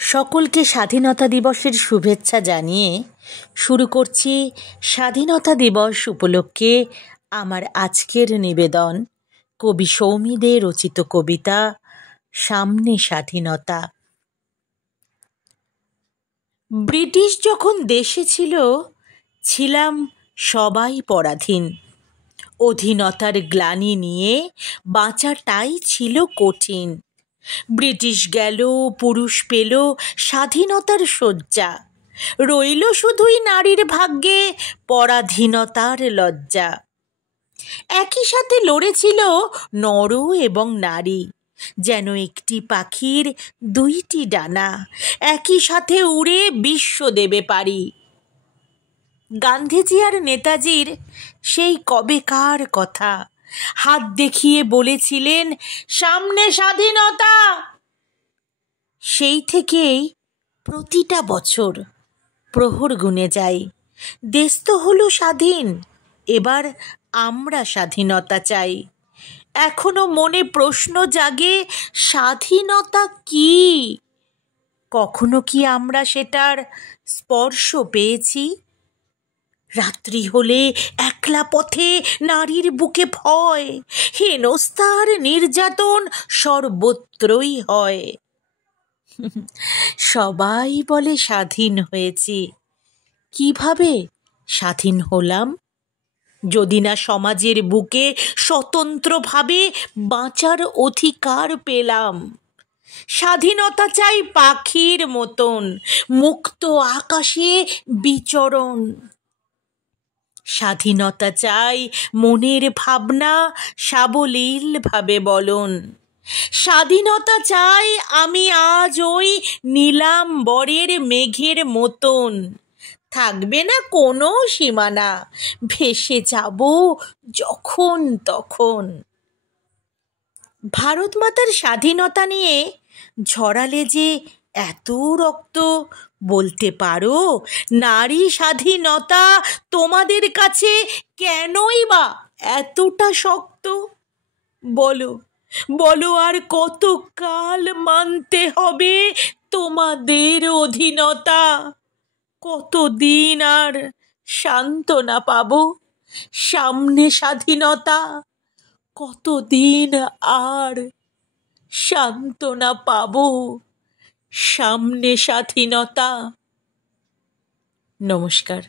সকলকে স্বাধীনতা দিবসের শুভেচ্ছা জানিয়ে শুরু করছি স্বাধীনতা দিবস উপলক্ষে আমার আজকের নিবেদন কবি সৌমি দে রচিত কবিতা সামনে স্বাধীনতা। ব্রিটিশ যখন দেশে ছিল, ছিলাম সবাই পরাধীন। অধীনতার গ্লানি নিয়ে বাঁচাটাই ছিল কঠিন। ব্রিটিশ গেল, পুরুষ পেল স্বাধীনতার শয্যা, রইল শুধুই নারীর ভাগ্যে পরাধীনতার লজ্জা। একই সাথে লড়েছিল নর এবং নারী, যেন একটি পাখির দুইটি ডানা, একই সাথে উড়ে বিশ্ব দেবে পারি। গান্ধীজি আর নেতাজির সেই কবেকার কথা, হাত দেখিয়ে বলেছিলেন সামনে স্বাধীনতা। সেই থেকেই প্রতিটা বছর প্রহর গুনে যায়, দেশ তো হলো স্বাধীন, এবার আমরা স্বাধীনতা চাই। এখনো মনে প্রশ্ন জাগে, স্বাধীনতা কি? কখনো কি আমরা সেটার স্পর্শ পেয়েছি? রাত্রি হলে একলা পথে নারীর বুকে ভয়, হেনস্থার নির্যাতন সর্বত্রই হয়। সবাই বলে স্বাধীন হয়েছি, কিভাবে স্বাধীন হলাম? যদি না সমাজের বুকে স্বতন্ত্রভাবে বাঁচার অধিকার পেলাম। স্বাধীনতা চাই পাখির মতন, মুক্ত আকাশে বিচরণ। স্বাধীনতা চাই মনের ভাবনা সাবলীল ভাবে বলন। স্বাধীনতা চাই আমি আজ ওই নীলাম্বরের মেঘের মতন, থাকবে না কোনো সীমানা, ভেসে যাব যখন তখন। ভারত মাতার স্বাধীনতা নিয়ে ঝরালে যে এত রক্ত, বলতে পারো নারী স্বাধীনতা তোমাদের কাছে কেনই বা এতটা শক্ত? বলো বলো, আর কত কাল মানতে হবে তোমাদের অধীনতা? কতদিন আর সান্ত্বনা পাবো সামনে স্বাধীনতা? কতদিন আর সান্ত্বনা পাবো সামনে স্বাধীনতা? নমস্কার।